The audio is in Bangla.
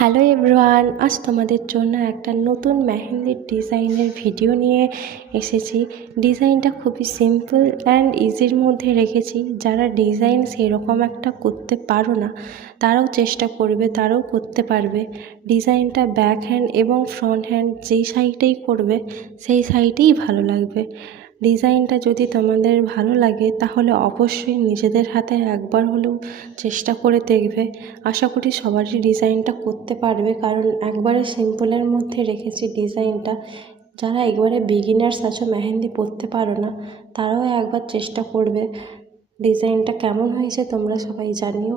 হ্যালো এভরিওয়ান, আজ তোমাদের জন্য একটা নতুন মেহেন্দির ডিজাইনের ভিডিও নিয়ে এসেছি। ডিজাইনটা খুবই সিম্পল অ্যান্ড ইজির মধ্যে রেখেছি। যারা ডিজাইন সেরকম একটা করতে পারো না তারাও চেষ্টা করবে, তারাও করতে পারবে। ডিজাইনটা ব্যাক হ্যান্ড এবং ফ্রন্ট হ্যান্ড যেই সাইডেই করবে সেই সাইডেই ভালো লাগবে। ডিজাইনটা যদি তোমাদের ভালো লাগে তাহলে অবশ্যই নিজেদের হাতে একবার হলেও চেষ্টা করে দেখবে। আশা করি সবারই ডিজাইনটা করতে পারবে, কারণ একবারে সিম্পলের মধ্যে রেখেছি ডিজাইনটা। যারা একবারে বিগিনার্স আছো, মেহেন্দি পরতে পারো না, তারাও একবার চেষ্টা করবে। ডিজাইনটা কেমন হয়েছে তোমরা সবাই জানিও।